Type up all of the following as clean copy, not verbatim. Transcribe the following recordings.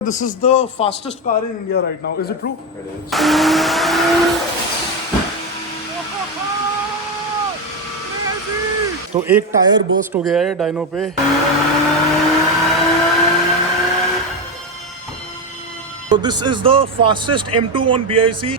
This is the fastest car in India right now. Is it true? It is. तो एक tyre burst हो गया है dino पे। So this is the fastest M2 on BIC.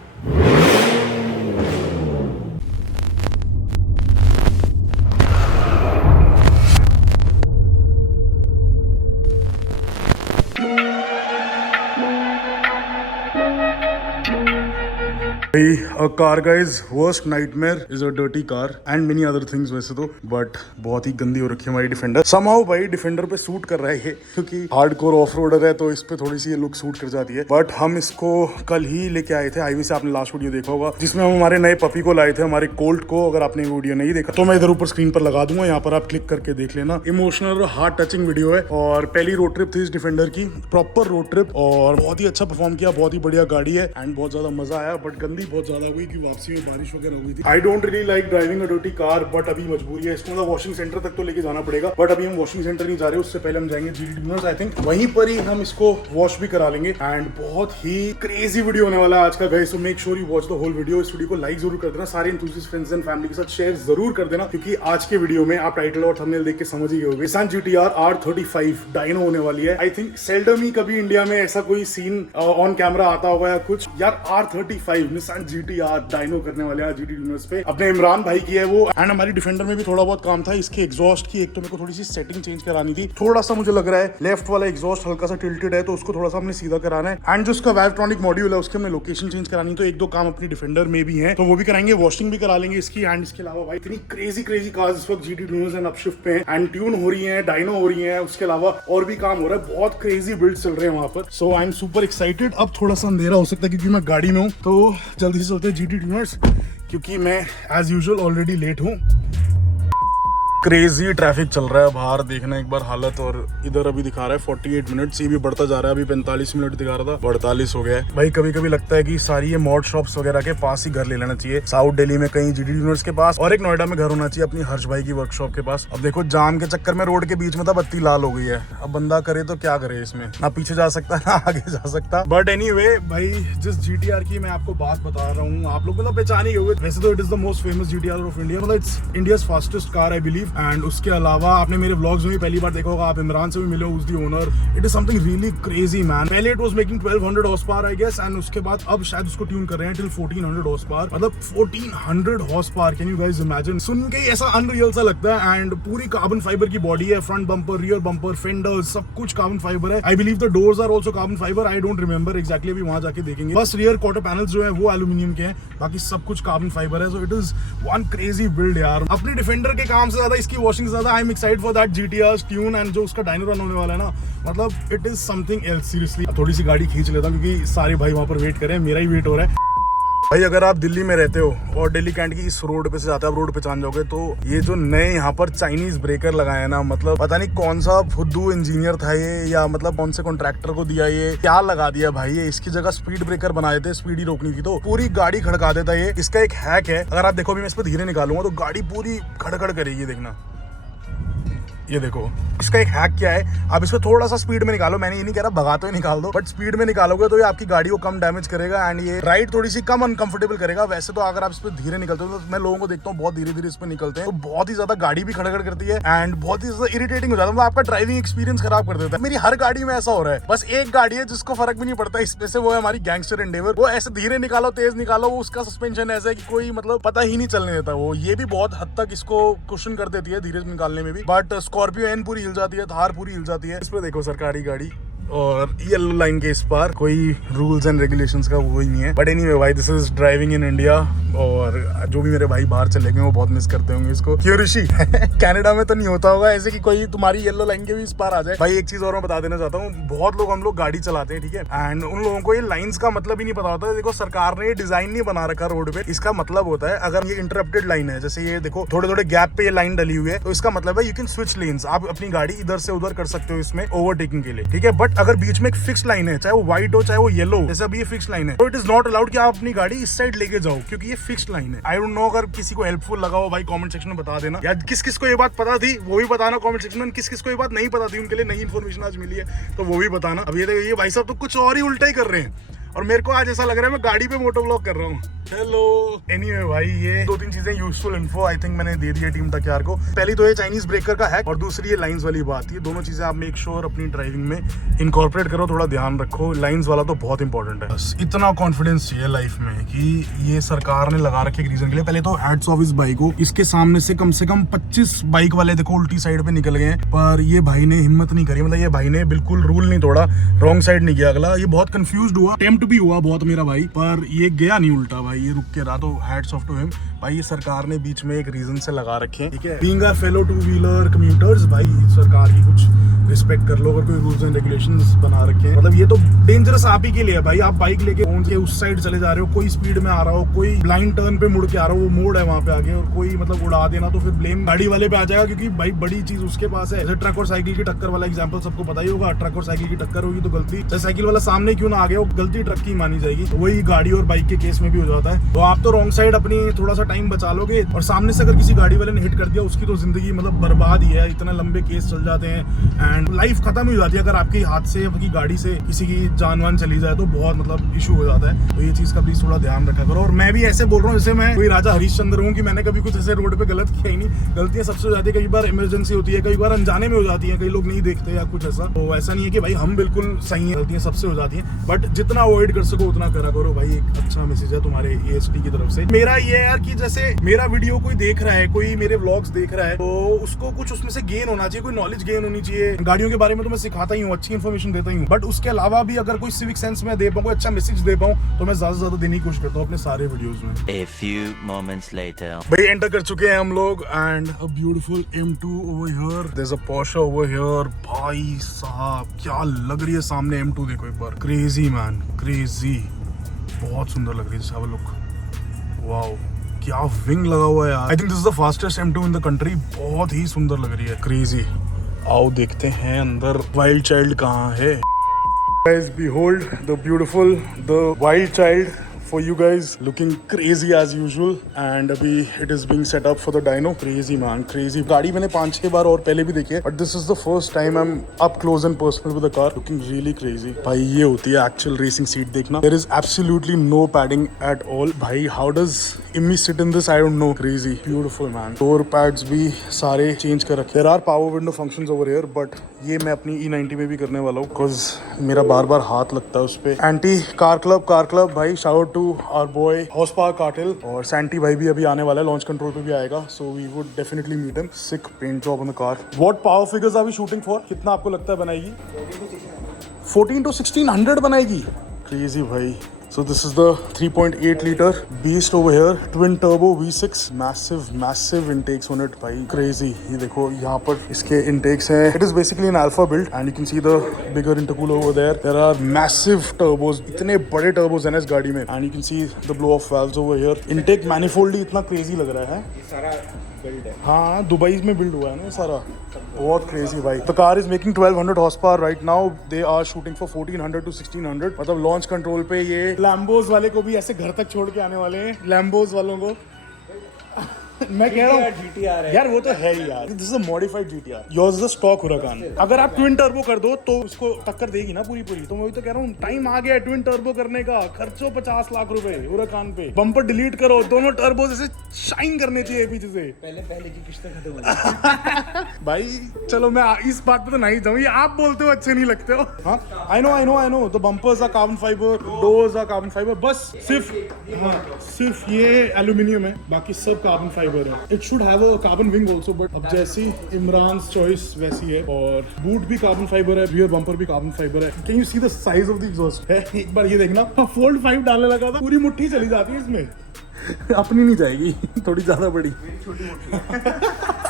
A car guy's worst nightmare is a dirty car and many other things वैसे तो, but बहुत ही गंदी हो रखी है हमारी डिफेंडर। somehow भाई डिफेंडर पे सूट कर रहा है ये, क्योंकि हार्डकोर ऑफ रोडर है तो इस पे थोड़ी सी ये लुक सूट कर जाती है। बट हम इसको कल ही लेके आए थे हाईवे से, आपने लास्ट वीडियो देखा होगा जिसमें हम हमारे नए पपी को लाए थे, हमारे कोल्ट को। अगर आपने वीडियो नहीं देखा तो मैं इधर ऊपर स्क्रीन पर लगा दूंगा, यहाँ पर आप क्लिक करके देख लेना। इमोशनल हार्ट टचिंग वीडियो है और पहली रोड ट्रिप थी इस डिफेंडर की, प्रॉपर रोड ट्रिप, और बहुत ही अच्छा परफॉर्म किया, बहुत ही बढ़िया गाड़ी है एंड बहुत ज्यादा मजा आया। बट गंदी बहुत ज्यादा हुई कि वापसी में बारिश वगैरह हुई थी। I don't really like driving a dirty car, but अभी मजबूरी है, इसको वॉशिंग सेंटर तक तो लेके जाना पड़ेगा। बट अभी हम वॉशिंग सेंटर नहीं जा रहे, उससे पहले हम जाएंगे जीडी ट्यूनर्स। आई थिंक वहीं पर ही हम इसको वॉश भी करा लेंगे एंड बहुत ही क्रेजी वीडियो होने वाला है आज का guys. So make sure you watch the whole video. इस वीडियो को लाइक जरूर कर देना, सारे एंथुसियास्ट फ्रेंड्स एंड फैमिली के साथ शेयर जरूर कर देना, क्योंकि आज के वीडियो में आप टाइटल और थंबनेल देख के समझ ही गए होंगे, निसान GT-R R35 डायनो होने वाली है। आई थिंक सेल्डम ही कभी इंडिया में ऐसा कोई सीन ऑन कैमरा आता होगा या कुछ। यार R35 निसान GT-R डायनो करने वाले हैं जीडी ट्यूनर्स पे, अपने इमरान भाई की है वो। एंड हमारी डिफेंडर में भी थोड़ा बहुत काम था इसके एग्जॉस्ट की। एक तो मेरे को थोड़ी सी सेटिंग चेंज करानी थी, थोड़ा सा मुझे लग रहा है लेफ्ट वाला एग्जॉस्ट हल्का सा टिल्टेड है, तो उसको थोड़ा सा हमने सीधा कराना है। एंड जो उसका वेवट्रॉनिक मॉड्यूल है उसके हमने लोकेशन चेंज करानी, तो एक दो काम अपनी डिफेंडर में भी है, तो वो भी कराएंगे, वॉशिंग भी करा लेंगे इसकी। एंड इसके अलावा भाई इतनी क्रेजी कार्स इस वक्त जीडी ट्यूनर्स एंड अपशिफ्ट पे एंड ट्यून हो रही है, डायनो हो रही है, उसके अलावा और भी काम हो रहा है, बहुत क्रेजी बिल्ड चल रहे हैं वहां पर। सो आई एम सुपर एक्साइटेड। अब थोड़ा सा अंधेरा हो सकता है क्योंकि मैं गाड़ी में हूँ, तो जल्दी से चलते हैं जीडी ट्यूनर्स, क्योंकि मैं एज यूजुअल ऑलरेडी लेट हूँ। क्रेजी ट्रैफिक चल रहा है बाहर, देखना एक बार हालत। और इधर अभी दिखा रहा है 48 मिनट, ये भी बढ़ता जा रहा है, अभी 45 मिनट दिखा रहा था, 48 हो गया है। भाई कभी कभी लगता है कि सारी ये मॉड शॉप्स वगैरह के पास ही घर ले लेना चाहिए, साउथ दिल्ली में कहीं जीडी ट्यूनर्स के पास, और एक नोएडा में घर होना चाहिए अपनी हर्ष भाई की वर्कशॉप के पास। अब देखो जाम के चक्कर में रोड के बीच में था, बत्ती लाल हो गई है, अब बंदा करे तो क्या करे, इसमें ना पीछे जा सकता ना आगे जा सकता। बट एनीवे भाई जिस GT-R की मैं आपको बात बता रहा हूँ, आप लोग मतलब पहचान ही होंगे, वैसे तो it is the most famous GT-R of India, मतलब it's India's fastest car I believe. And उसके अलावा आपने मेरे व्लॉग्स में भी पहली बार देखा होगा, आप इमरान से भी मिले हो, उस the owner. It is something really crazy man. पहले it was making 1200 horsepower I guess, and उसके बाद अब शायद उसको ट्यून कर रहे हैं टिल 1400 हॉर्स पावर, मतलब 1400 horse power. Can you guys imagine? सुन के ऐसा अनरियल सा लगता है। एंड पूरी कार्बन फाइबर की बॉडी है, front bumper, rear bumper, fenders, सब कुछ कार्बन फाइबर है। I believe the doors are also carbon fibre, I don't remember exactly, अभी वहां जाके देखेंगे। बस रियर क्वार्टर पैनल्स जो है वो एल्यूमिनियम के हैं, बाकी सब कुछ कार्बन फाइबर है। So it is one crazy build यार। अपनी डिफेंडर के काम से ज्यादा इसकी वॉशिंग से ज्यादा I am excited for that GT-R tune, and जो उसका डायनो रन होने वाला है ना, मतलब it is something else seriously. थोड़ी सी गाड़ी खींच लेता हूँ क्योंकि सारे भाई वहां पर वेट कर रहे हैं, मेरा ही वेट हो रहा है। भाई अगर आप दिल्ली में रहते हो और दिल्ली कैंट की इस रोड पे से जाते हो, आप रोड पहचान जाओगे, तो ये जो नए यहाँ पर चाइनीज ब्रेकर लगाए हैं ना, मतलब पता नहीं कौन सा फुद्दू इंजीनियर था ये, या मतलब कौन से कॉन्ट्रैक्टर को दिया, ये क्या लगा दिया भाई। ये इसकी जगह स्पीड ब्रेकर बनाए थे, स्पीड ही रोकनी थी तो पूरी गाड़ी खड़का देता ये। इसका एक हैक है, अगर आप देखो अभी मैं इस पर धीरे निकालूंगा तो गाड़ी पूरी खड़खड़ करेगी, देखना ये देखो। इसका एक हैक क्या है, आप इसको थोड़ा सा स्पीड में निकालो, मैंने ये नहीं कह रहा भगाते हुए निकाल दो, बट स्पीड में निकालोगे तो ये आपकी गाड़ी को कम डैमेज करेगा एंड ये राइड थोड़ी सी कम अनकंफर्टेबल करेगा। वैसे तो अगर आप इस पर धीरे निकलते हो, तो मैं लोगों को देखता हूँ बहुत धीरे धीरे इस पर निकलते हैं, तो बहुत ही ज्यादा गाड़ी भी खड़खड़ करती है एंड बहुत ही ज्यादा इरिटेटिंग हो जाता है, मतलब आपका ड्राइविंग एक्सपीरियंस खराब कर देता है। मेरी हर गाड़ी में ऐसा हो रहा है, बस एक गाड़ी है जिसको फर्क भी नहीं पड़ता इसमें से, वो है हमारी गैंगस्टर एंडेवर। वो ऐसे धीरे निकालो तेज निकालो, वो उसका सस्पेंशन ऐसा है कि कोई मतलब पता ही नहीं चलने देता। वो ये भी बहुत हद तक इसको क्वेश्चन कर देती है धीरे निकालने में भी। बट स्कॉर्पियो एन पूरी हिल जाती है, थार पूरी हिल जाती है। इस पे देखो सरकारी गाड़ी और येलो लाइन के इस पार कोई रूल्स एंड रेगुलेशंस का वो ही नहीं है। बट एनीवे भाई this is driving in India, और जो भी मेरे भाई बाहर चले गए वो बहुत मिस करते होंगे इसको। क्यों ऋषि? कनाडा में तो नहीं होता होगा ऐसे कि कोई तुम्हारी येलो लाइन के भी इस पार आ जाए। भाई एक चीज और मैं बता देना चाहता हूँ, बहुत लोग हम लोग गाड़ी चलाते हैं ठीक है, एंड उन लोगों को ये लाइंस का मतलब ही नहीं पता होता। देखो सरकार ने ये डिजाइन नहीं बना रखा रोड पे, इसका मतलब होता है अगर ये इंटरप्टेड लाइन है, जैसे ये देखो थोड़े थोड़े गैप पे ये लाइन डली हुई है, तो इसका मतलब है यू कैन स्विच लेन्स, आप अपनी गाड़ी इधर से उधर कर सकते हो इसमें ओवरटेकिंग के लिए, ठीक है। बट अगर बीच में एक फिक्स लाइन है, चाहे वो व्हाइट हो चाहे वो येलो, जैसे अभी ये फिक्स लाइन है, तो इट इज नॉट अलाउड कि आप अपनी गाड़ी इस साइड लेके जाओ, क्योंकि ये फिक्स लाइन है। आई डोंट नो, अगर किसी को हेल्पफुल लगा हो भाई कमेंट सेक्शन में बता देना, या किस किस को ये बात पता थी वो भी बताना कमेंट सेक्शन में, किस किस को ये बात नहीं पता थी, उनके लिए नई इन्फॉर्मेशन आज मिली है तो वो भी बताना। अब ये भाई साहब तो कुछ और ही उल्टा ही कर रहे हैं, और मेरे को आज ऐसा लग रहा है मैं गाड़ी पे मोटो व्लॉग कर रहा हूँ। हेलो एनीवे भाई, ये 2-3 चीजें यूजफुल इन्फो आई थिंक मैंने दे दी है टीम तक यार को। पहली तो ये चाइनीज ब्रेकर का हैक, और दूसरी ये लाइंस वाली बात। ये दोनों चीजें आप मेक श्योर अपनी ड्राइविंग में इनकॉर्पोरेट करो, थोड़ा ध्यान रखो। लाइंस वाला तो बहुत इंपॉर्टेंट है। बस इतना कॉन्फिडेंस चाहिए लाइफ में कि ये सरकार ने लगा रखे एक रीजन के लिए। पहले तो हैट्स ऑफ इस बाइक को, इसके सामने से कम 25 बाइक वाले देखो उल्टी साइड पे निकल गए, पर ये भाई ने हिम्मत नहीं करी। मतलब ये भाई ने बिल्कुल रूल नहीं तोड़ा, रॉन्ग साइड नहीं गया अगला। ये बहुत कंफ्यूज्ड हुआ, टेम्प्ट भी हुआ बहुत मेरा भाई, पर ये गया नहीं उल्टा भाई, ये रुक के रहा। तो हैट्स ऑफ टू हिम भाई। ये सरकार ने बीच में एक रीजन से लगा रखे हैं, ठीक है। Being a fellow two wheeler commuters, भाई सरकार की कुछ रिस्पेक्ट कर लो। अगर कोई रूल्स एंड रेगुलेशंस बना रखे हैं, मतलब ये तो डेंजरस आप ही के लिए है भाई। आप बाइक लेके फोन के उस साइड चले जा रहे हो, कोई स्पीड में आ रहा हो, कोई ब्लाइंड टर्न पे मुड़ के आ रहा हो, वो मोड़ है वहां पे आगे, और कोई मतलब उड़ा देना, तो फिर ब्लेम गाड़ी वाले पे आ जाएगा, क्योंकि भाई बड़ी चीज उसके पास है। जैसे ट्रक और साइकिल की टक्कर वाला एग्जांपल सबको पता ही होगा। ट्रक और साइकिल की टक्कर होगी तो गलती, चाहे साइकिल वाला सामने क्यों ना आ गया, वो गलती ट्रक की मानी जाएगी। तो वही गाड़ी और बाइक के केस में भी हो जाता है। तो आप तो रॉन्ग साइड अपनी थोड़ा सा टाइम बचा लोगे, और सामने से अगर किसी गाड़ी वाले ने हिट कर दिया, उसकी तो जिंदगी मतलब बर्बाद ही है। इतने लंबे केस चल जाते हैं एंड लाइफ खत्म हो जाती है। अगर आपके हाथ से आपकी गाड़ी से किसी की जान वान चली जाए तो बहुत मतलब इशू हो जाता है। तो ये चीज का प्लीज थोड़ा ध्यान रखा करो। और मैं भी ऐसे बोल रहा हूँ जैसे मैं कोई राजा हरिश्चंद्र हूँ कि मैंने कभी कुछ ऐसे रोड पे गलत किया ही नहीं। गलतियां सबसे हो जाती है, कई बार इमरजेंसी होती है, कई बार अनजाने में हो जाती है, कई लोग नहीं देखते या कुछ ऐसा। तो ऐसा नहीं है कि भाई हम बिल्कुल सही है, गलतियां सबसे हो जाती है, बट जितना अवॉइड कर सको उतना करा करो भाई। एक अच्छा मैसेज है तुम्हारे AST की तरफ से। मेरा ये है यार कि जैसे मेरा वीडियो कोई देख रहा है, कोई मेरे व्लॉग्स देख रहा है, तो उसको कुछ उसमें से गेन होना चाहिए, कोई नॉलेज गेन होनी चाहिए। गाड़ियों के बारे में तो मैं सिखाता ही हूँ, अच्छी इन्फॉर्मेशन देता ही हूँ, बट उसके अलावा भी अगर कोई सिविक सेंस में दे पाऊँ, कोई अच्छा मैसेज दे पाऊँ, तो मैं ज्यादा से ज्यादा देने की कोशिश करता हूँ अपने सारे वीडियोस में। A few moments later. भाई एंटर कर चुके हैं हम लोग, and a beautiful M2 over here, there is a Porsche over here. भाई साहब क्या लग रही है सामने M2, देखो एक बार। क्रेजी मैन, क्रेजी, बहुत सुंदर लग रही है। हैव अ लुक, वाओ क्या विंग लगा हुआ है यार। I think this is the fastest M2 in the country. बहुत ही सुंदर लग रही है, क्रेजी। आओ देखते हैं अंदर वाइल्ड चाइल्ड कहाँ है। Guys, behold the beautiful, the wild child for you guys, looking crazy as usual, and अभी it is being set up for the dyno. Crazy man, crazy. गाड़ी मैंने 5-6 बार और पहले भी देखी है, but this is the first time I'm up close and personal with the car. Looking really crazy. भाई ये होती है actual racing seat देखना. There is absolutely no padding at all. भाई how does Immi sit in this? I don't know. Crazy, beautiful man. Door pads भी सारे change कर रखे. There are power window functions over here, but ये मैं अपनी E90 में भी करने वाला हूँ, because मेरा बार बार हाथ लगता है उस पे। एंटी कार क्लब भाई, shout to our boy horse power cartel. और सैंटी भाई भी अभी आने वाला है, लॉन्च कंट्रोल पे भी आएगा, so we would definitely meet him. Sick paint job on the car. What power figures are we shooting for? कितना आपको लगता है बनाएगी? 14 to 1600 बनाएगी। क्रेजी भाई। So this is the 3.8 liter beast over here, twin turbo V6, massive intakes on it भाई, crazy। ये देखो यहाँ पर इसके intakes हैं। It is basically an alpha build and you can see the bigger intercooler over there. There are massive turbos, इतने बड़े turbos हैं ना इस गाड़ी में, and you can see the blow off valves over here. Intake manifold ही इतना crazy लग रहा है। ये सारा build है। हाँ, दुबई में build हुआ है ना ये सारा, बहुत crazy भाई। The car is making 1200 horsepower right now. They are shooting for 1400 to 1600। मतलब लॉन्च कंट्रोल पे ये लैम्बोज वाले को भी ऐसे घर तक छोड़ के आने वाले हैं, लैम्बोज वालों को। मैं कह रहा हूँ GTR है यार, वो तो है ही यार। This is a modified GTR, yours is a stock Huracan. अगर आप ट्विन टर्बो कर दो तो उसको टक्कर देगी ना पूरी। तो मैं वही तो कह रहा हूँ, टाइम आ गया है ट्विन टर्बो करने का। खर्चो 50 लाख रुपए हुराकान पे, बम्पर डिलीट करो, दोनों टर्बो जैसे शाइन करने चाहिए पीछे से। पहले की किस्त खत्म हो भाई। चलो मैं इस बात पे तो नहीं जाऊँ, ये आप बोलते हो अच्छे नहीं लगते हो। हाँ, I know the bumpers are carbon fibre, doors are carbon fibre, बस सिर्फ ये एल्यूमिनियम है, बाकी सब carbon fibre. It should have a carbon wing also, but अब जैसी इमरान्स चॉइस वैसी है। और बूट भी कार्बन फाइबर है, रियर बम्पर भी कार्बन फाइबर है। Can you see the size of the exhaust है? एक बार ये देखना, फोल्ड 5 डालने लगा था, पूरी मुट्ठी चली जाती है इसमें। अपनी नहीं जाएगी, थोड़ी ज्यादा बड़ी।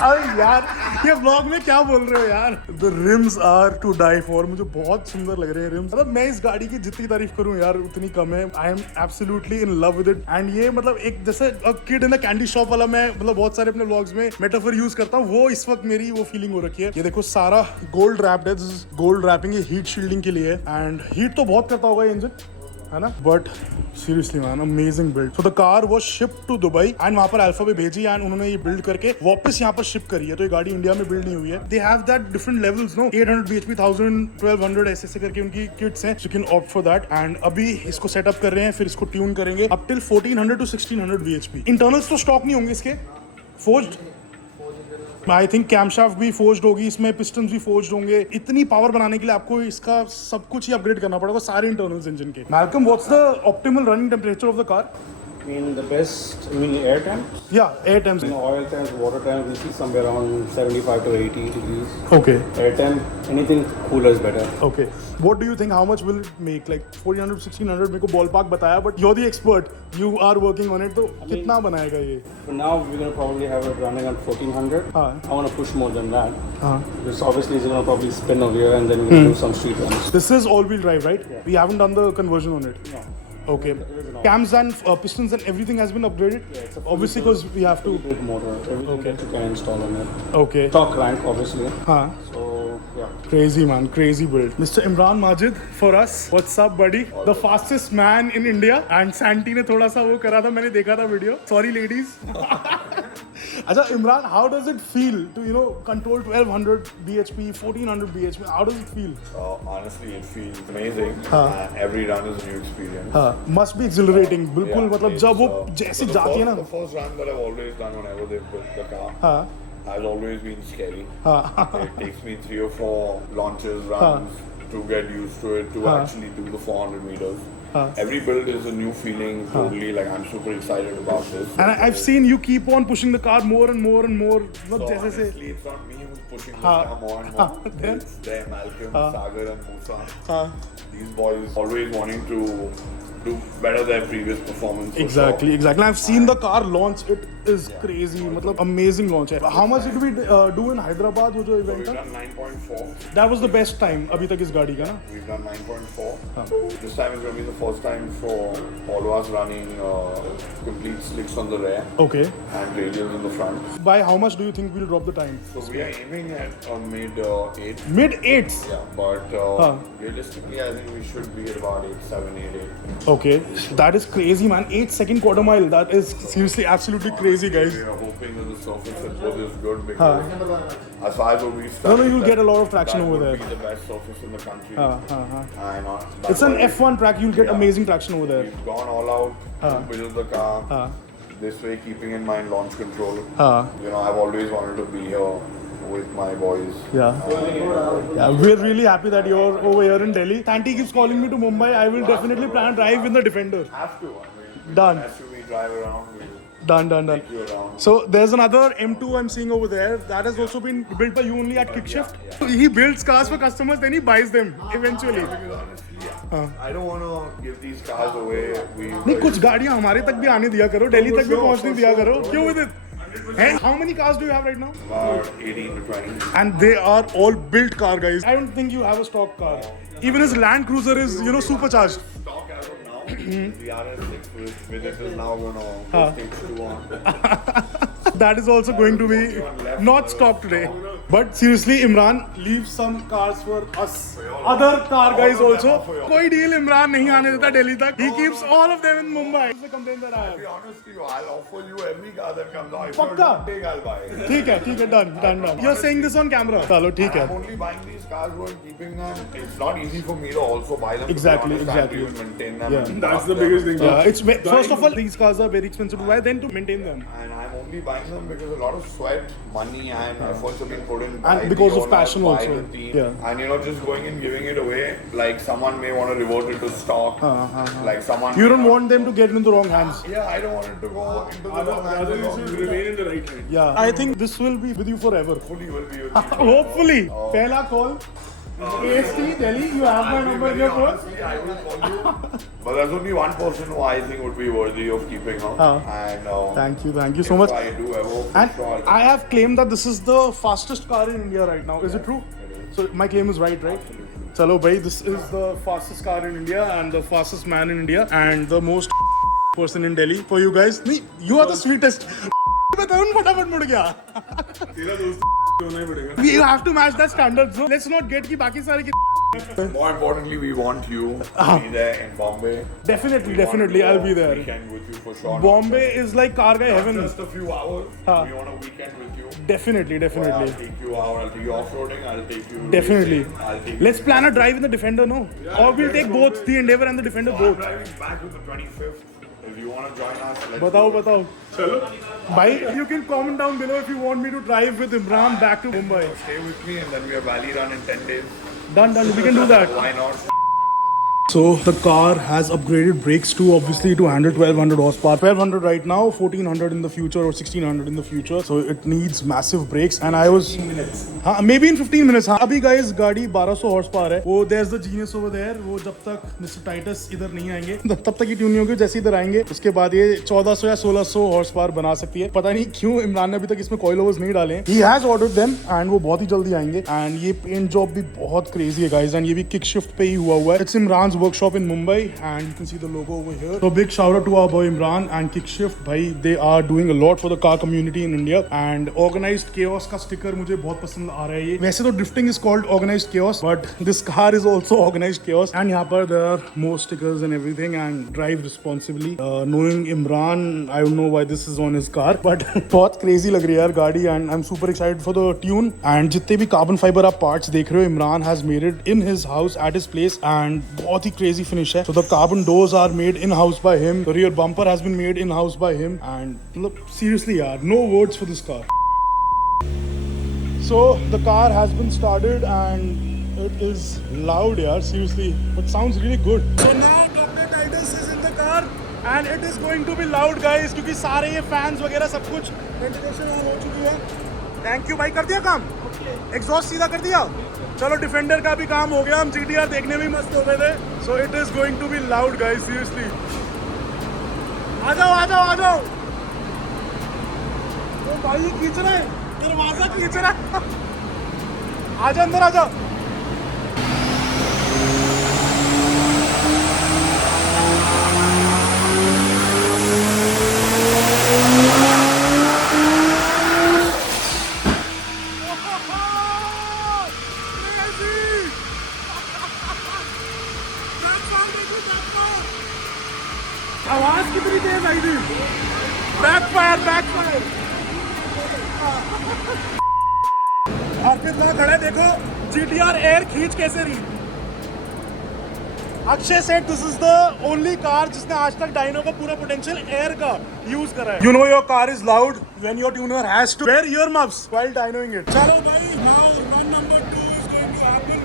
अरे यार ये व्लॉग में क्या बोल रहे हो यार। The rims are to die for, मुझे बहुत सुंदर लग रहे हैं रिम्स। मतलब मैं इस गाड़ी की जितनी तारीफ करूं यार उतनी कम है। I am absolutely in love with it. And ये मतलब एक जैसे a kid in a candy shop वाला मैं मतलब बहुत सारे अपने व्लॉग्स में मेटाफर यूज करता हूँ, वो इस वक्त मेरी वो फीलिंग हो रखी है। ये देखो सारा गोल्ड रैप्ड है, गोल्ड रैपिंग है हीट शील्डिंग के लिए। एंड हीट तो बहुत करता होगा ये इंजन, है ना। But seriously man amazing build. So the car was shipped to Dubai and वहां पर अल्फा पे भेजी एंड उन्होंने ये बिल्ड करके वापस यहाँ पर शिप करी है। तो ये गाड़ी इंडिया में बिल्ड नहीं हुई है। They have that different levels no, 800 bhp, 1000, 1200 ऐसे करके उनकी किट्स हैं। You can opt for that. And अभी इसको सेटअप कर रहे हैं, फिर इसको ट्यून करेंगे up till 1400 to 1600 bhp। Internals तो स्टॉक नहीं होंगे इसके, फोर्ज्ड। आई थिंक कैमशाफ्ट भी फोर्ज्ड होगी, इसमें पिस्टन्स भी फोर्ज्ड होंगे। इतनी पावर बनाने के लिए आपको इसका सब कुछ ही अपग्रेड करना पड़ेगा, सारे इंटरनल्स इंजन के। Malcolm, what's the optimal running temperature of the car? In the best, I mean air temps. Yeah, air temps. In oil temps, water temps, we see somewhere around 75 to 80 degrees. Okay. Air temp, anything cooler is better. Okay. What do you think? How much will it make? Like 1400, 1600? मेरे को ballpark बताया, but you're the expert. You are working on it. तो कितना बनाएगा ये? For now, we're gonna probably have it running at 1400. I want to push more than that. Because obviously it's gonna probably spin over here and then we're gonna do some street runs. This is all-wheel drive, right? Yeah. We haven't done the conversion on it. No. Okay. Cams and pistons and everything has been upgraded? Yeah, it's a obviously because we have to. big motor. Everything Okay. that you can install on it. Okay. Stock crank, obviously. Huh. So yeah. Crazy man, crazy build. Mr. Imran Majid for us. What's up buddy? The fastest man in India. And Santi ने थोड़ा सा वो करा था, मैंने देखा था video. Sorry ladies. अच्छा Imran, how does it feel to control 1200 bhp, 1400 bhp? How does it feel? Honestly, it feels amazing. Every run is a new experience. Must be exhilarating. बिल्कुल Yeah, मतलब it's, जब वो जैसे so the जाती है ना. The first run that I've always done whenever they've built the car has always been scary. It takes me 3 or 4 launches, runs to get used to it, to actually do the 400 meters. Every build is a new feeling, totally. Like I'm super excited about this. And I've seen you keep on pushing the car more and more and more. So मतलब जैसे से. honestly, it's not me who's pushing this car more and more. Then? It's them, Malcolm, Sagar, and Musa. These boys always wanting to do better their previous performance. for Exactly, sure. exactly. I've seen the car launch. It is crazy. मतलब amazing launch है. How much did we do in Hyderabad वो जो So event we've था? done 9.4. That was the best time अभी तक इस गाड़ी का ना. We've done 9.4. This time is going to be the first time for all of us running complete slicks on the rear Okay. and radials in the front. By how much do you think we'll drop the time? So we are aiming at mid 8. Mid 8s. Yeah, but realistically, I think we should be at about 8, 7, 8, 8. Okay. That is crazy, man. 8-second quarter mile. That is seriously absolutely crazy, guys. We are hoping that the surface at both is good because as far as what we've No, studied, you'll that- get a lot of traction that over would there. be the best surface in the country. And, It's an F1 track. You'll get amazing traction over there. We've gone all out to build the car. This way, keeping in mind launch control. I've always wanted to be here with my boys. Yeah. We're really happy that you're over here in Delhi. Santi keeps calling me to Mumbai. I will definitely plan to drive in the Defender. Have to. I mean, Done. SUV drive around. We'll Done. take you around. So there's another M2 I'm seeing over there. That has also been built by you only at Kickshift. So he builds cars for customers, then he buys them eventually. Because honestly, I don't want to give these cars away. नहीं कुछ गाड़ियाँ हमारे तक भी आने दिया करो, दिल्ली तक भी पहुँचने दिया करो. क्यों with it? And how many cars do you have right now? About 18 to 20. And they are all built car, guys. I don't think you have a stock car. Even his Land Cruiser is, supercharged. Stock as of now, the RS6 with it is now going to stage 2 on. That is also going to be not stock today. But seriously, Imran, leave some cars for us. Other car guys also. कोई deal Imran नहीं आने देता दिल्ली तक. He keeps all of them in Mumbai. That's the complaint that I To be have. honest with you, I'll offer you every car that comes out. If Pakka? you're big, I'll buy it. ठीक है, done. You're saying this on camera. चलो ठीक I'm है. only buying these cars who are keeping them. It's not easy for me to also buy them. Exactly, to be honest, exactly. and to even maintain them. Yeah. and That's park them. Yeah, first of all, these cars are very expensive to buy, then to maintain them. And I'm only buying them because a lot of sweat, money, and efforts have been put in. by And because the of owners, passion by also. the team. Yeah. And just going and giving it away, like someone may want to revert it to stock. Like someone. You may don't not- want them to get into the wrong hands. Yeah, I don't want it to go into the wrong hands. at all. remain in the right hand. Yeah, I think this will be with you forever. Hopefully, will be with you. Hopefully. Pehla call. AST Delhi, you have my number in your phone. Honestly, I will call you But there's only one person who I think would be worthy of keeping her. And Thank you so if much. I do ever, for And sure, I have claimed that this is the fastest car in India right now. Is it true? So my claim is right? Chalo bhai, this is the fastest car in India and the fastest man in India and the most person in Delhi for you guys. Me, you are the sweetest. फटाफट मुड़ गया. We have to match that standard. So let's not get कि बाकी सारे की. more importantly, we want you to be there in Bombay. Definitely, We want definitely, to I'll go be there. Weekend with you for sure. Bombay is like car guy Not heaven. just a few hours. We want a weekend with you. Definitely. I'll take you out. I'll take you off-roading. I'll take you. Definitely. racing, I'll take Let's plan a drive in the Defender, no? Or we'll take both, the Endeavour and the Defender I'm both. driving back with the 25th. If you want to join us, let's बताओ. Bhai, you can comment down below if you want me to drive with Imran back to Mumbai. stay with me, and then we have Valley Run in 10 days. Done. We can do that. Why not? So the car has upgraded brakes too, obviously, to handle 1200 horsepower. 1200 right now, 1400 in the future or 1600 in the future. So it needs massive brakes. And I was 15 minutes. Maybe in 15 minutes. अभी guys गाड़ी 1200 horsepower है. वो there's the genius over there. वो जब तक Mr. Titus इधर नहीं आएंगे तब तक ये ट्यून नहीं होगी. जैसे इधर आएंगे उसके बाद ये 1400 या 1600 horsepower बना सकती है. पता नहीं क्यों इमरान ने अभी तक इसमें coil overs नहीं डाले हैं. He has ordered them and वो बहुत ही जल्दी आएंगे. And ये paint job भी बहुत crazy है guys. And ये भी kick shift पे ही हुआ है. It's Imran's workshop in Mumbai and you can see the logo over here. So big shout out to our boy Imran and Kickshift. Bhai, they are doing a lot for the car community in India and Organized Chaos का sticker मुझे बहुत पसंद आ रहा है ये. वैसे तो drifting is called Organized Chaos but this car is also Organized Chaos and यहाँ पर there are more stickers and everything and drive responsibly. Knowing Imran, I don't know why this is on his car but बहुत crazy लग रही है यार गाड़ी and I'm super excited for the tune and जितने भी carbon fiber आप parts देख रहे हो Imran has made it in his house at his place and बहुत ही crazy finish है. So the carbon doors are made in house by him. The rear bumper has been made in house by him. And look, seriously, yaar, no words for this car. So the car has been started and it is loud, yaar. Seriously, but sounds really good. So now Dr. Titus is in the car and it is going to be loud, guys. क्योंकि सारे ये fans वगैरह सब कुछ ventilation on हो चुकी है. Thank you भाई, कर दिया काम? Exhaust सीधा कर दिया? चलो डिफेंडर का भी काम हो गया. हम GTR देखने में मस्त हो गए थे. So it is going to be loud, guys. Seriously. आ जाओ. तो भाई ये खींच रहा है. दरवाजा खींच रहा है. आजा अंदर आजा. आवाज कितनी तेज आई थी. बैकफायर. अर्पित वहां खड़े देखो GTR एयर खींच कैसे रही. अक्षय सेठ this is the only car जिसने आज तक डायनो का पूरा पोटेंशियल एयर का यूज करा है. You know your car is loud when your tuner has to where year muffs while डायनोइंग it. चलो भाई now run number 2 is going to happen.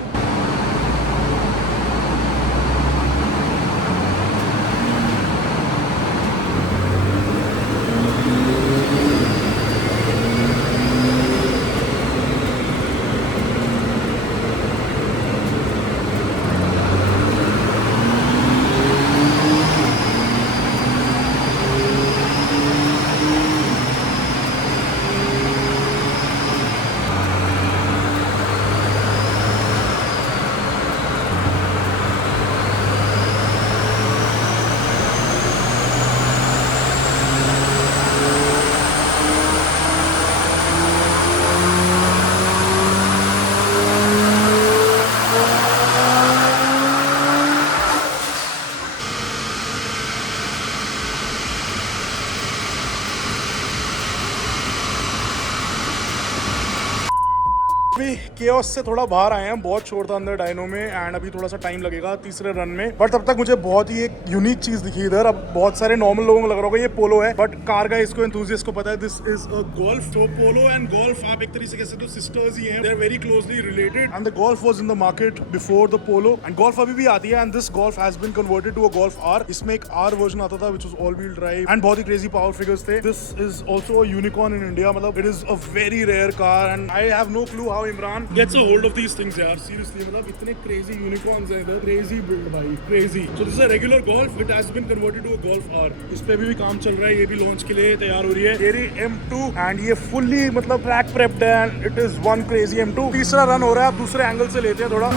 अभी केओस से थोड़ा बाहर आए हैं. बहुत शोर था अंदर डायनो में एंड अभी थोड़ा सा टाइम लगेगा तीसरे रन में. बट तब तक मुझे बहुत ही एक यूनिक चीज दिखी इधर. अब बहुत सारे नॉर्मल लोगों को लग रहा होगा ये पोलो है बट कार का इसको एंथुसियास्ट को पता है दिस इज अ गोल्फ. तो पोलो एंड गोल्फ आप एक तरीके से तो सिस्टर्स ही हैं. They are very closely related and the Golf was in the market before the Polo and Golf अभी भी आती है and this Golf has been converted to a Golf R. इसमें एक आर वर्जन आता था which was all wheel drive and बहुत ही क्रेजी पावर फिगर्स थे. This is also a unicorn in India. मतलब it is a very rare car and I have no clue how Imran gets a hold of these things यार, seriously मतलब इतने crazy unicorns हैं इधर, crazy build भाई, crazy. So this is a regular Golf, it has been converted to a Golf R. इस पे भी काम चल रहा है, ये भी लॉन्च के लिए तैयार हो रही है. ये रही M2 and ये fully मतलब track prepped है and it is one crazy M2. तीसरा रन हो रहा है, आप दूसरे एंगल से लेते हैं थोड़ा.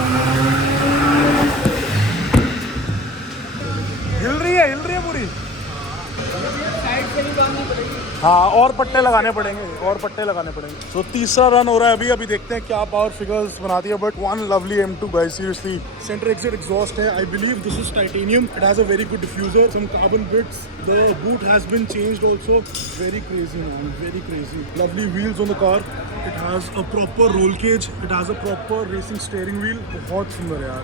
हिल रही है पूरी. हाँ, और पट्टे लगाने पड़ेंगे. तो तीसरा रन हो रहा है अभी देखते हैं क्या पावर फिगर्स बनाती है. But one lovely M2 guys, seriously. Centre exit exhaust है, I believe this is titanium. It has a very good diffuser, some carbon bits. The boot has been changed also. Very crazy man, very crazy. Lovely wheels on the car. It has a proper roll cage. It has a proper racing steering wheel. बहुत सुंदर यार.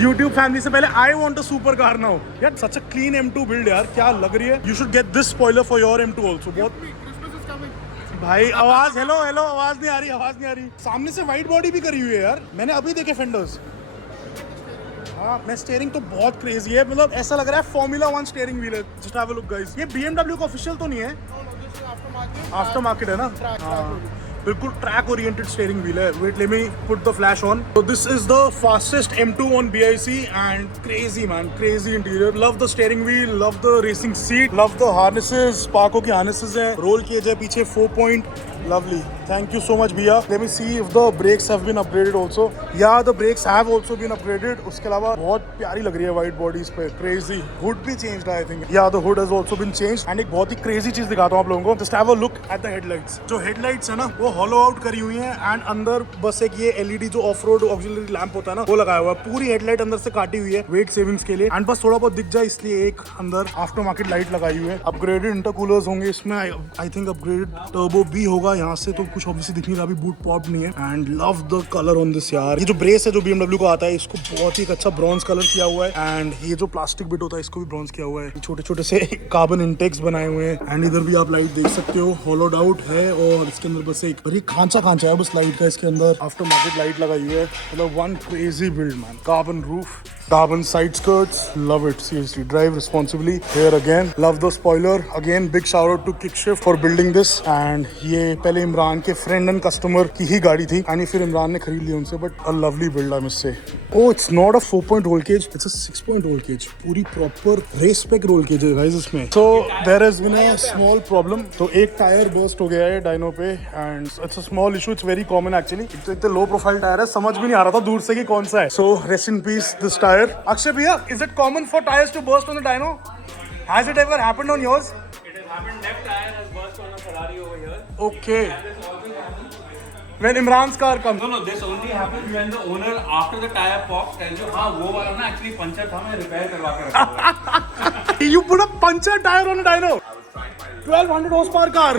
YouTube family से पहले I want a super car now. यार such a clean M2 build यार, क्या लग रही है. You should get this spoiler for your M2 also. बहुत भाई आवाज हेलो आवाज नहीं आ रही. सामने से वाइड बॉडी भी करी हुई है यार, मैंने अभी देखे फेंडर्स. हाँ, मैं स्टीयरिंग तो बहुत क्रेजी है, मतलब ऐसा लग रहा है Formula 1 स्टीयरिंग व्हील है. Just have a look guys. ये BMW का ऑफिशियल तो नहीं है, आफ्टर मार्केट है ना. हाँ, बिल्कुल ट्रैक ओरिएंटेड स्टीयरिंग व्हील है. Wait, let me put the flash on. So this is the fastest M2 on BIC and crazy man, crazy interior. Love the steering wheel, love the racing seat, love the harnesses. Sparco की harnesses है, roll cage है पीछे 4 point. Lovely. Thank you so much भैया. Let me see if the brakes have been upgraded also. Yeah, the brakes have also been upgraded. उसके अलावा बहुत प्यारी लग रही है वाइट बॉडी इस पे. Crazy. Hood भी changed है I think. Yeah, the hood has also been changed. And एक बहुत ही crazy चीज दिखाता हूँ आप लोगों को. Just have a look at the headlights. जो headlights है ना, वो hollow out करी हुई हैं and अंदर बस एक ये LED जो off-road auxiliary lamp होता है ना, वो लगाया हुआ है. पूरी headlight अंदर से काटी हुई है weight savings के लिए. And बस थोड़ा बहुत दिख जाए इसलिए एक अंदर after market light लगाई हुई है. Upgraded intercoolers होंगे इसमें. I think upgraded turbo भी होगा. यहाँ से तो कुछ ऑब्वियसली दिख नहीं रहा, अभी बूट पॉप नहीं है. And love the colour on this यार. ये जो ब्रेस है जो BMW को आता है, इसको बहुत ही अच्छा ब्रॉन्ज कलर किया हुआ है. एंड ये जो प्लास्टिक बिट होता है इसको भी ब्रॉन्ज किया हुआ है. छोटे छोटे से कार्बन इंटेक्स बनाए हुए हैं. एंड इधर भी आप लाइट देख सकते हो, होलोड आउट है और इसके अंदर बस एक और ये खांचा है बस लाइट का. इसके अंदर आफ्टर मार्केट लाइट लगाई हुई है. मतलब one crazy build man. Carbon roof, carbon side skirts, love it, seriously. Drive responsibly. Here again, love the spoiler. Again, big shout out to Kickshift for building this. And ये पहले इमरान के friend and customer की ही गाड़ी थी, and फिर इमरान ने खरीद ली उनसे. But a lovely build, I must say. Oh, it's not a 4-point roll cage. It's a 6-point roll cage. पूरी proper race spec roll cage है guys इसमें. So there has been a small problem. तो एक tyre burst हो गया है dino पे, and it's a small issue. It's very common actually. इतने low profile टायर है, समझ भी नहीं आ रहा था दूर से कि कौन सा है. So rest in peace this tire. Akshay bhaiya, is it common for tires to burst on the dyno? Has it ever happened on yours? It has happened. Left tire has burst on a Ferrari over here. Okay. When Imran's car comes. No, this only happens when the owner, after the tire pops, tells you, हाँ वो वाला ना actually puncture था, मैं repair करवा के रखा हुआ. You put a punctured tire on a dyno? 1200 horsepower car.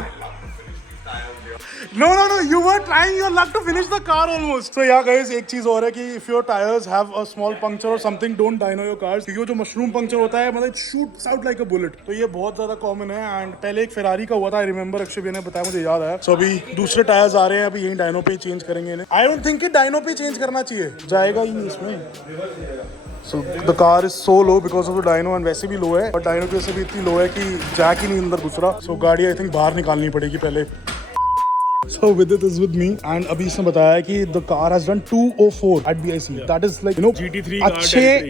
No, you were trying your luck to finish the car almost. So yeah guys, एक चीज और है कि if your tires have a small puncture or something, don't dyno your cars. क्योंकि वो जो mushroom puncture होता है, मतलब shoots out like a bullet. तो ये बहुत ज्यादा कॉमन है. एंड पहले एक फेरारी का हुआ था, आई रिमेंबर, अक्षय भैया ने बताया, मुझे याद आया. सो अभी दूसरे टायर्स आ रहे हैं, अभी यही डायनो पे चेंज करेंगे इन्हें. आई डोंट थिंक कि डायनो पे चेंज करना चाहिए, जाएगा ही नहीं इसमें. So the car is so low because of the dyno, and वैसे भी लो है, और डायनो की वजह से भी इतनी लो है कि जैक ही नहीं अंदर घुस रहा. सो गाड़ी आई थिंक बाहर निकालनी पड़ेगी पहले. So with it is with me, and अभी इसने बताया कि the car has done 204 at BIC. That is like, you know, GT3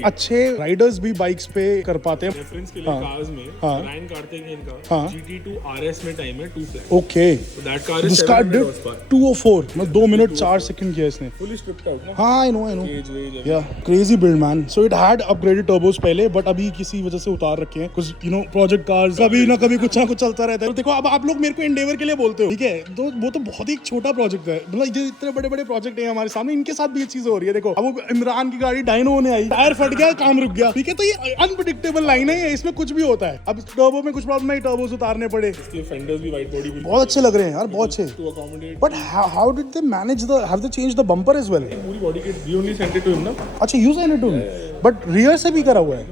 अच्छे राइडर्स भी बाइक्स पे कर पाते हैं. रेफरेंस के लिए कार्स में रायन कार्टिंग इनका GT2 RS में टाइम है 2 से. Okay. So that car is This car did 204. मतलब 2 मिनट 4 सेकंड किया इसने. fully stripped out ना. हाँ, I know. Cage wage Yeah, crazy build man. So it had upgraded turbos पहले, but अभी किसी वजह से उतार रखे हैं. कुछ you know project cars कभी ना कभी कुछ ना कुछ चलता रहता है. तो देखो अब आप लोग मेरे को Endeavour के लिए बोलते हो, ठीक है, तो वो तो बहुत ही छोटा प्रोजेक्ट है. मतलब ये इतने बड़े बड़े प्रोजेक्ट हैं हमारे सामने, इनके साथ भी ये चीज हो रही है. देखो अब इमरान की गाड़ी डायनो होने आई, टायर फट गया, काम रुक गया, ठीक है. तो ये अनप्रेडिक्टेबल लाइन है, इसमें कुछ भी होता है. अब टर्बो में कुछ प्रॉब्लम नहीं, टर्बोस उतारने पड़े. इसके फेंडर्स भी वाइट बॉडी बहुत अच्छे लग रहे हैं यार, बहुत अच्छे. to accommodate. But how did they manage the, have they change the bumper as well? पूरी body kit we only sent it to him ना. अच्छा, use an it but rear से भी करा हुआ है.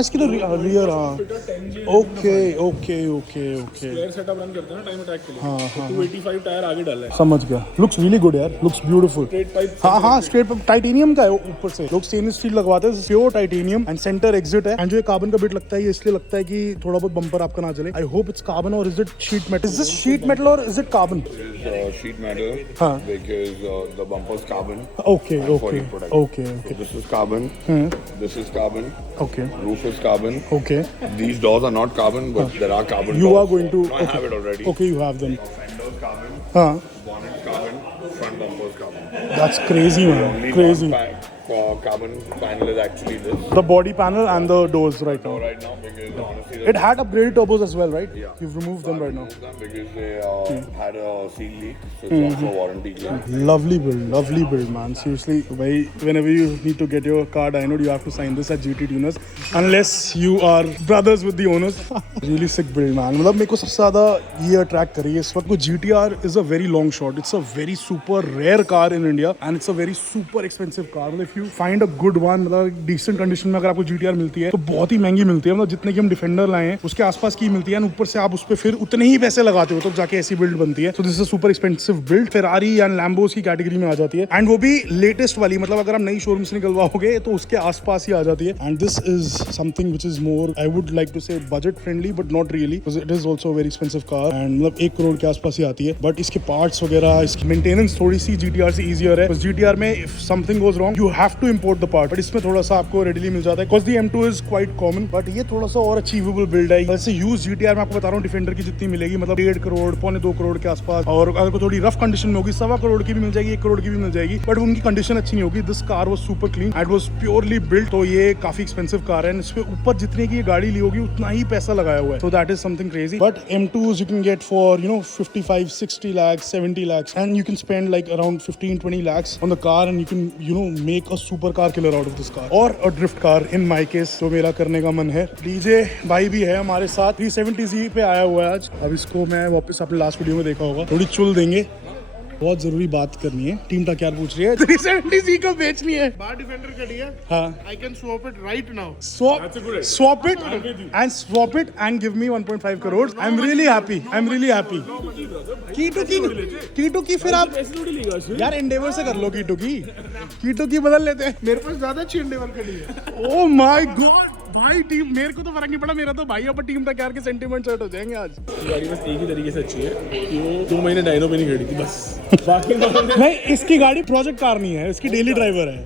इसकी तो रियर हाँ okay okay okay okay square setup run करते हैं ना टाइम अटैक के लिए। हाँ, तो 285 टायर आगे डाला है। समझ गया लुक्स रियली गुड यार लुक्स ब्यूटीफुल स्ट्रेट पाइप। हाँ हाँ स्ट्रेट टाइटेनियम का है ऊपर से लोग स्टेनलेस स्टील लगवाते हैं pure titanium and centre exit है एंड जो ये कार्बन का बिट लगता है ये इसलिए लगता है कि थोड़ा बहुत बम्पर आपका ना चले आई होप इट्स कार्बन और is it sheet metal is this sheet metal और is it carbon Sheet metal Huh. because the bumper's carbon. Okay for okay heat protection. Okay So this is carbon. This is carbon. Okay Roof is carbon. Okay These doors are not carbon, but there are carbon. You doors. are going to No, I have it already. Okay, you have them. Fender's carbon. हाँ Bonnet carbon. Front bumper's carbon. that's crazy man Only crazy carbon panel is actually this. the body panel and the doors right now Right now, because honestly, it had upgraded turbos as well right Yeah. you've removed them right now because they had a seal leak, so it's also warranty claim. lovely build man seriously भाई whenever you need to get your car dynoed you have to sign this at GT Tuners unless you are brothers with the owners really sick build man मतलब मेरे को सबसे ज़्यादा ये attract करी है इस वक्त को GTR is a very long shot it's a very super rare car in India and it's a very super expensive car मतलब if you find a good one मतलब decent condition में अगर आपको GTR मिलती है तो बहुत ही महंगी मिलती है मतलब जितने की हम डिफेंडर लाए हैं उसके आसपास की मिलती है ऊपर से आप उस पर फिर उतने ही पैसे लगाते हो तो जाके ऐसी बिल्ड बनती है तो this is a super expensive build Ferrari and Lambos की कैटेगरी में आ जाती है एंड वो भी लेटेस्ट वाली मतलब अगर आप नई शोरूम से निकलवाओगे तो उसके आसपास ही आ जाती है and this is something which is more I would like to say budget friendly but not really it is also very expensive car and मतलब 1 करोड़ के आसपास ही आती है बट इसके पार्ट्स वगैरह इसकी मेंटेनेंस थोड़ी सी GTR से ईजियर है GTR में if something goes wrong you have to import the part but इसमें थोड़ा सा आपको रेडिली मिल जाता है because the M2 is quite common but ये थोड़ा सा और अचीवेबल बिल्ड है वैसे यूज GTR में आपको बता रहा हूँ डिफेंडर की जितनी मिलेगी मतलब 1.5 करोड़ 1.25 करोड़ के आसपास और अगर कोई थोड़ी रफ कंडीशन में होगी 1.25 करोड़ की भी मिल जाएगी 1 करोड़ की भी मिल जाएगी बट उनकी कंडीशन अच्छी नहीं होगी this car was super clean and was purely built तो ये काफी एक्सपेंसिव कार है इस पे ऊपर जितने की ये गाड़ी ली होगी उतना ही पैसा लगाया हुआ है so that is something crazy but M2s you can get for 55-60 lakhs 70 lakhs and you can spend like around 15-20 lakhs on the car and you can make a super car killer out of this car or a drift car in my case जो मेरा करने का मन है DJ भाई भी है हमारे साथ 370Z पे आया हुआ है आज अब इसको मैं वापस अपने लास्ट वीडियो में देखा होगा थोड़ी चुल देंगे बहुत जरूरी बात करनी है टीम का क्या पूछ रही है 370Z को बेचनी है बार डिफेंडर खड़ी है हाँ I can swap it right now swap it and give me 1.5 crores I'm really happy की टू की फिर आप यार एंडेवर से कर लो की टू की बदल लेते हैं मेरे पास ज्यादा अच्छी इंडेवर खड़ी है ओ माय गॉड भाई टीम मेरे को तो फर्क नहीं पड़ा मेरा तो भाई अब टीम का के सेंटीमेंट हर्ट हो जाएंगे आज गाड़ी बस एक ही तरीके से अच्छी है कि वो 2 महीने डायनो पे नहीं खड़ी थी बस बाकी नहीं इसकी गाड़ी प्रोजेक्ट कार नहीं है इसकी डेली ड्राइवर है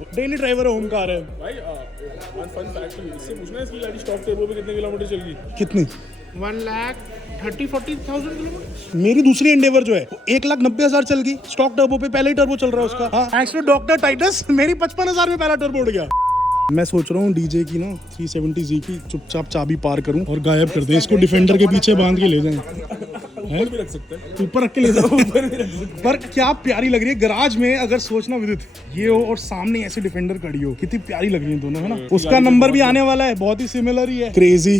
होम कार है भाई फन फैक्ट इससे पूछना है इसकी गाड़ी स्टॉक टेबो पे कितने किलोमीटर चल गई कितनी 1,30,000 किलोमीटर मेरी दूसरी एंडेवर जो है 1,90,000 चल गई स्टॉक टर्बो पे पहले ही टर्बो चल रहा है उसका थैंक्स टू डॉक्टर टाइटस मेरी 55,000 में पहला टर्बो उड़ गया मैं सोच रहा हूँ डीजे की ना 370Z की चुपचाप चाबी पार करूँ और गायब कर दें इसको डिफेंडर के पीछे बांध के ले जाएं भी रख सकते हैं ऊपर रख के ले जाओ पर क्या प्यारी लग रही है गराज में अगर सोचना विदित ये हो और सामने ऐसे डिफेंडर खड़ी हो कितनी प्यारी लग रही है दोनों है ना उसका नंबर भी आने वाला है बहुत ही सिमिलर ही है क्रेजी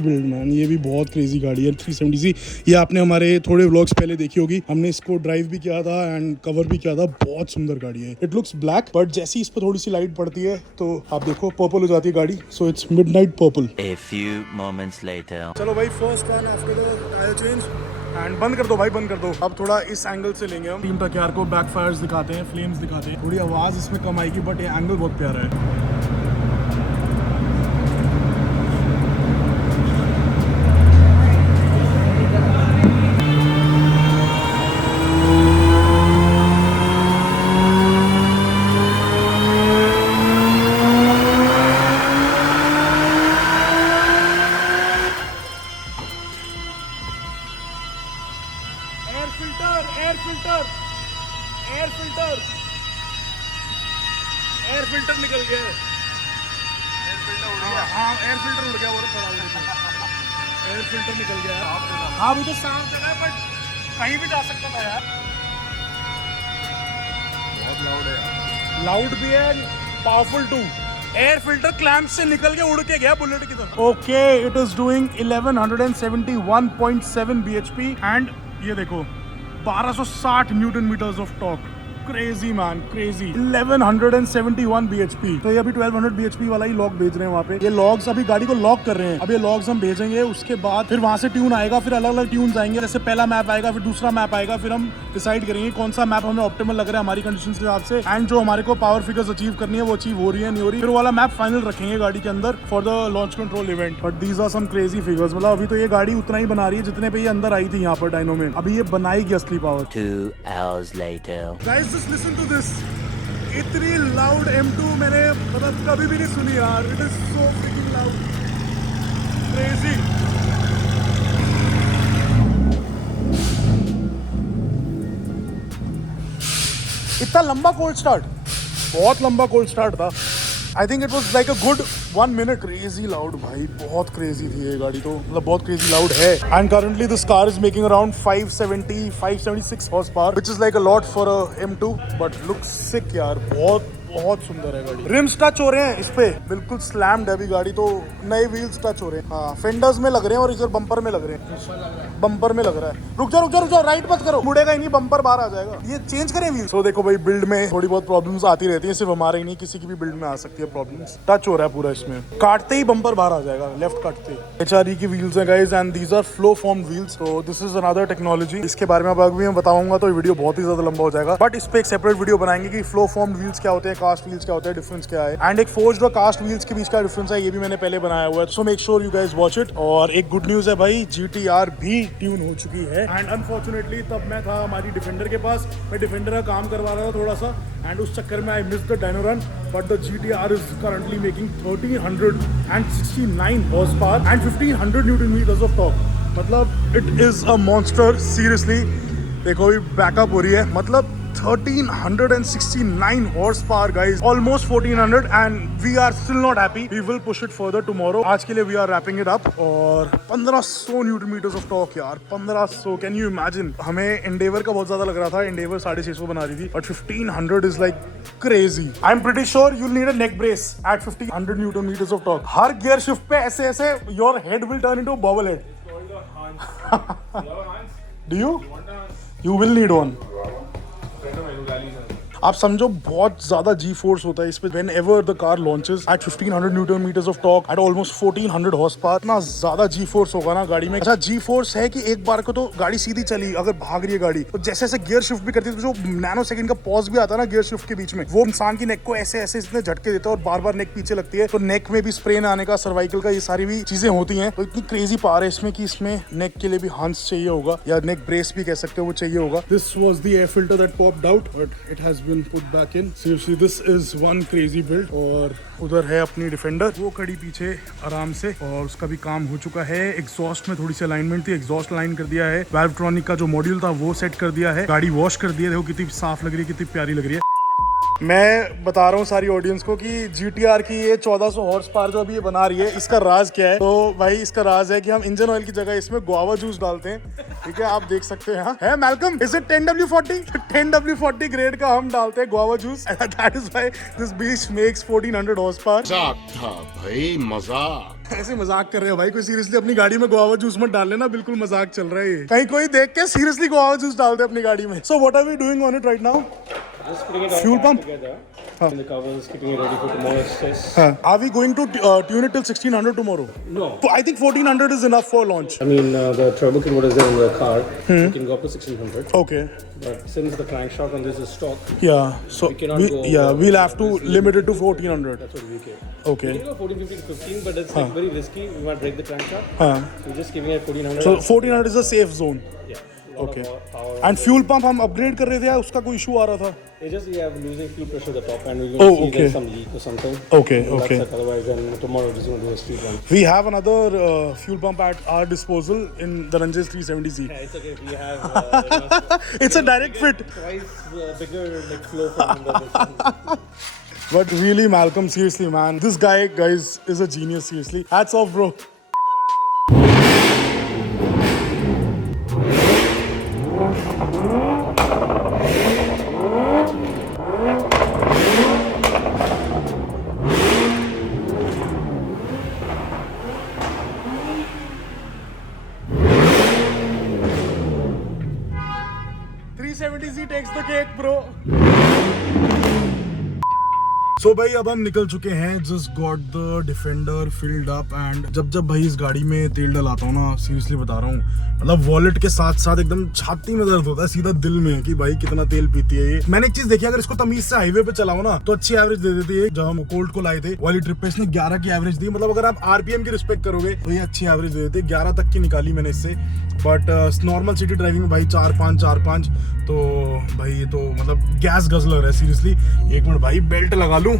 बिल्ड मैन ये भी बहुत क्रेजी गाड़ी है 370Z ये आपने हमारे थोड़े व्लॉग्स पहले देखी होगी हमने इसको ड्राइव भी किया था एंड कवर भी किया था बहुत सुंदर गाड़ी है इट लुक्स ब्लैक बट जैसे इस पर थोड़ी सी लाइट पड़ती है तो आप देखो पर्पल हो जाती है गाड़ी so it's midnight purple A few moments later. चलो भाई first one after the tyre change and बंद कर दो भाई बंद कर दो अब थोड़ा इस एंगल से लेंगे हम टीम टक्यार को बैक फायर्स दिखाते हैं फ्लेम्स दिखाते हैं थोड़ी आवाज इसमें कम आएगी बट ये एंगल बहुत प्यारा है एयर फिल्टर निकल गया है हाँ एयर फिल्टर उड़ गया एयर फिल्टर निकल गया हाँ अभी तो शांत है बट कहीं भी जा सकता था यार बहुत लाउड है लाउड भी है powerful too air filter clamp से निकल के उड़ के गया बुलेट की तरफ okay it is doing 1171.7 bhp and ये देखो 1260 newton metres of torque crazy man, crazy. 1171 bhp। तो ये अभी 1200 bhp वाला ही लॉग भेज रहे हैं वहाँ पे। ये लॉग्स अभी गाड़ी को लॉक कर रहे हैं। अब ये लॉग्स हम भेजेंगे, उसके बाद फिर वहाँ से ट्यून आएगा, फिर अलग अलग ट्यून आएंगे। जैसे पहला मैप आएगा, फिर दूसरा मैप आएगा, फिर हम डिसाइड करेंगे कौन सा मैप हमें ऑप्टिमल लग रहा है हमारी कंडीशन के हिसाब से, एंड जो हमारे को पावर फिगर्स अचीव करनी है वो अचीव हो रही है नहीं हो रही, फिर वाला मैप फाइनल रखेंगे गाड़ी के अंदर for the launch control event. But these are some crazy figures. मतलब अभी तो ये गाड़ी उतना ही बना रही है जितने पे ये अंदर आई थी यहाँ पर डायनो में। अभी ये बनाएगी असली पावर। 2 hours later. Guys just listen to this. इतनी लाउड M2 मैंने मतलब कभी भी नहीं सुनी यार। It is so freaking loud, crazy. इतना लंबा कोल्ड स्टार्ट, बहुत लंबा कोल्ड स्टार्ट था। I think it was like a good 1 minute। Crazy loud भाई, बहुत क्रेजी थी ये गाड़ी तो, मतलब बहुत क्रेजी लाउड है। And currently this car is making around 576 horse power, which is like a lot for a M2, but looks sick यार। बहुत सुंदर है गाड़ी। रिम्स टच हो रहे हैं इस पे, बिल्कुल स्लैम्ड है अभी गाड़ी तो। नए व्हील्स टच हो रहे हैं, हाँ फेंडर्स में लग रहे हैं और इधर बम्पर में लग रहे हैं। बम्पर में लग रहा है। रुक जाओ राइट मत करो, मुड़ेगा ही नहीं, बम्पर बाहर आ जाएगा। ये चेंज करें व्हील्स। तो देखो भाई, बिल्ड में थोड़ी बहुत प्रॉब्लम्स आती रहती है, सिर्फ हमारे ही नहीं, किसी की भी बिल्ड में आ सकती है प्रॉब्लम्स। टच हो रहा है पूरा इसमें, काटते ही बम्पर बाहर आ जाएगा, लेफ्ट काटते ही। HRE की व्हील्स हैं guys, and these are flow form wheels. तो दिस इज अनदर टेक्नोलॉजी। इसके बारे में अब अभी मैं बताऊंगा तो वीडियो बहुत ही ज्यादा लंबा हो जाएगा, बट इस पे एक सेपरेट वीडियो बनाएंगे कि फ्लो फॉर्म व्हील्स क्या होते हैं, कास्ट व्हील्स क्या होते हैं, डिफरेंस क्या है, एंड एक फोर्ज्ड और कास्ट व्हील्स के बीच का डिफरेंस है, ये भी मैंने पहले बनाया हुआ है। सो make sure you guys watch it. और एक गुड न्यूज है भाई, GTR भी ट्यून हो चुकी है। एंड अनफॉर्चुनेटली तब मैं था हमारी डिफेंडर के पास, मैं डिफेंडर का काम करवा रहा था थोड़ा सा, एंड उस चक्कर में I miss the dyno run, but the GTR is currently making 1369 horsepower and 1500 newton metres of torque. मतलब it is a monster seriously. देखो अभी बैकअप हो रही है, मतलब 1369 horsepower guys, almost 1400, and we are still not happy. We will push it further tomorrow. आज के लिए we are wrapping it up. और 1500 न्यूटन मीटर्स ऑफ टॉर्क यार, 1500, कैन यू इमेजिन। हमें एंडेवर का बहुत ज्यादा लग रहा था, एंडेवर 650 बना रही थी, but 1500 is like crazy. I am pretty sure you need a neck brace at 1500 newton metres of torque. हर गियर शिफ्ट पे ऐसे ऐसे your head will turn into bubble head. Do you will need one. आप समझो बहुत ज्यादा जी force होता है इस पे whenever the car launches at 1500 newton metres of torque at almost 1400 horse power. इतना ज्यादा जी फोर्स होगा ना गाड़ी में। अच्छा जी फोर्स है कि एक बार को तो गाड़ी सीधी चली, अगर भाग रही है गाड़ी तो जैसे जैसे गियर शिफ्ट भी करती है तो जो नैनो सेकंड का पॉज भी आता है ना गियर शिफ्ट के बीच में, वो इंसान की नेक को ऐसे ऐसे इतने झटके देता है और बार बार नेक पीछे लगती है, तो नेक में भी स्प्रेन आने का, सर्वाइकल का, ये सारी भी चीजें होती हैं। तो इतनी क्रेजी पावर है इसमें कि इसमें नेक के लिए भी हंस चाहिए होगा, या नेक ब्रेस भी कह सकते हो, वो चाहिए होगा। This was the air filter that popped out, but it has been put back in. Seriously, this is one crazy build। और उधर है अपनी डिफेंडर, वो खड़ी पीछे आराम से, और उसका भी काम हो चुका है। एग्जॉस्ट में थोड़ी सी अलाइनमेंट थी, एग्जॉस्ट अलाइन कर दिया है। वाल्वट्रॉनिक का जो मॉड्यूल था वो सेट कर दिया है। गाड़ी वॉश कर दी है, देखो कितनी साफ लग रही है, कितनी प्यारी लग रही है। मैं बता रहा हूँ सारी ऑडियंस को कि GTR की ये 1400 हॉर्स पावर जो अभी ये बना रही है, इसका राज क्या है। तो भाई इसका राज है कि हम इंजन ऑयल की जगह इसमें गुआवा जूस डालते हैं, ठीक है, आप देख सकते हैं। है Malcolm, is it 10W40? 10W40 grade का हम डालते हैं guava juice, that is why this beast makes 1400 horse power. मजाक था भाई, मजाक। ऐसे मजाक कर रहे हो भाई, कोई सीरियसली अपनी गाड़ी में गुआवा जूस मत डाल लेना, बिल्कुल मजाक चल रहा है ये। कहीं कोई देख के सीरियसली गुआवा जूस डालते अपनी गाड़ी में। So what are we doing on it right now? Just putting it all Fuel back pump? together. And the covers, keeping it ready for tomorrow's test. Are we going to tune it till 1600 tomorrow? No. I think 1400 is enough for launch. I mean, the turbo kit what is there in the car, you can go up to 1600. Okay. But since the crankshaft on this is stock, Yeah. So We cannot go over. we'll have to limit it to 1400. that's what we get. Okay. We can go 1450 to 15, but it's like very risky. We might break the crankshaft. हाँ. We're just giving it 1400. So 1400 is a safe zone. Yeah. Lot Okay. of power. And fuel pump हम upgrade कर रहे थे, उसका कोई issue आ रहा था? It's just we have losing fuel pressure at the top, and we're Oh, going to see okay. there's some leak or something. Okay, So okay. That's it. Otherwise, then tomorrow we're just going to do a street run. We have another fuel pump at our disposal in the Ranges 370Z. Yeah, it's okay. We have. It's a direct fit. Twice bigger like flow from the this one. But really, Malcolm, seriously, man, this guy, guys, is a genius. Seriously, hats off, bro. 70C takes the cake, bro. So भाई अब हम निकल चुके हैं. Just got the Defender filled up and जब भाई इस गाड़ी में तेल डलाता हूँ ना, सीरियसली बता रहा हूँ, मतलब वॉलेट के साथ साथ एकदम छाती में दर्द होता है, सीधा दिल में, कि भाई कितना तेल पीती है ये. मैंने एक चीज देखी, अगर इसको तमीज से हाईवे पे चलाओ ना तो अच्छी एवरेज दे देती है. जब हम कोल्ट को लाए थे वाली ट्रिप पे, इसने 11 की एवरेज दी. मतलब अगर आप आरपीएम की रिस्पेक्ट करोगे तो ये अच्छी एवरेज दे देती है. 11 तक की निकाली मैंने इससे. बट नॉर्मल सिटी ड्राइविंग में भाई 4-5 तो भाई ये तो मतलब गैस गज लग रहा है सीरियसली. एक मिनट भाई, बेल्ट लगा लूं.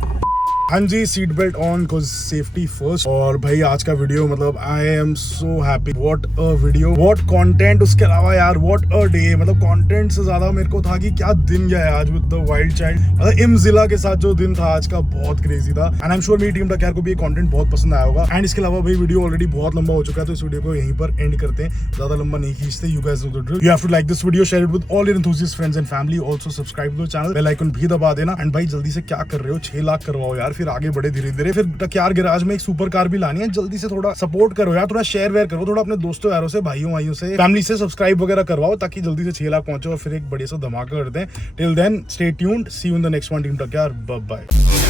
हाँ जी, seat belt on, because safety first. और भाई आज का वीडियो, मतलब I am so happy. What a video, what content. उसके अलावा यार व्हाट अ डे. मतलब कंटेंट से ज्यादा मेरे को था कि क्या दिन गया है आज विद द वाइल्ड चाइल्ड. मतलब इमजिला के साथ जो दिन था आज का, बहुत क्रेजी था. एंड आई एम श्योर मेरी टीम टकयार को भी ये कंटेंट बहुत पसंद आया होगा. एंड इसके अलावा भाई वीडियो ऑलरेडी बहुत लंबा हो चुका है, तो इस वीडियो को यहीं पर एंड करते हैं. ज्यादा लंबा नहीं खींचते. You guys know the drill. You have to like this video, share it with all your enthusiast friends and family. Also subscribe to the channel, bell icon भी दबा देना. एंड भाई जल्दी से क्या कर रहे हो, 6 लाख करवाओ यार, फिर आगे बढ़े धीरे धीरे. फिर टकयार गैराज में एक सुपर कार भी लानी है. जल्दी से थोड़ा सपोर्ट करो यार, थोड़ा शेयर वेयर करो, थोड़ा अपने दोस्तों यारों से, भाइयों से, फैमिली से सब्सक्राइब वगैरह करवाओ, ताकि जल्दी से 6 लाख पहुंचो और फिर एक बड़े से धमाका करते हैं. Till then stay tuned, see you in the next one. Team टकयार, बाय बाय.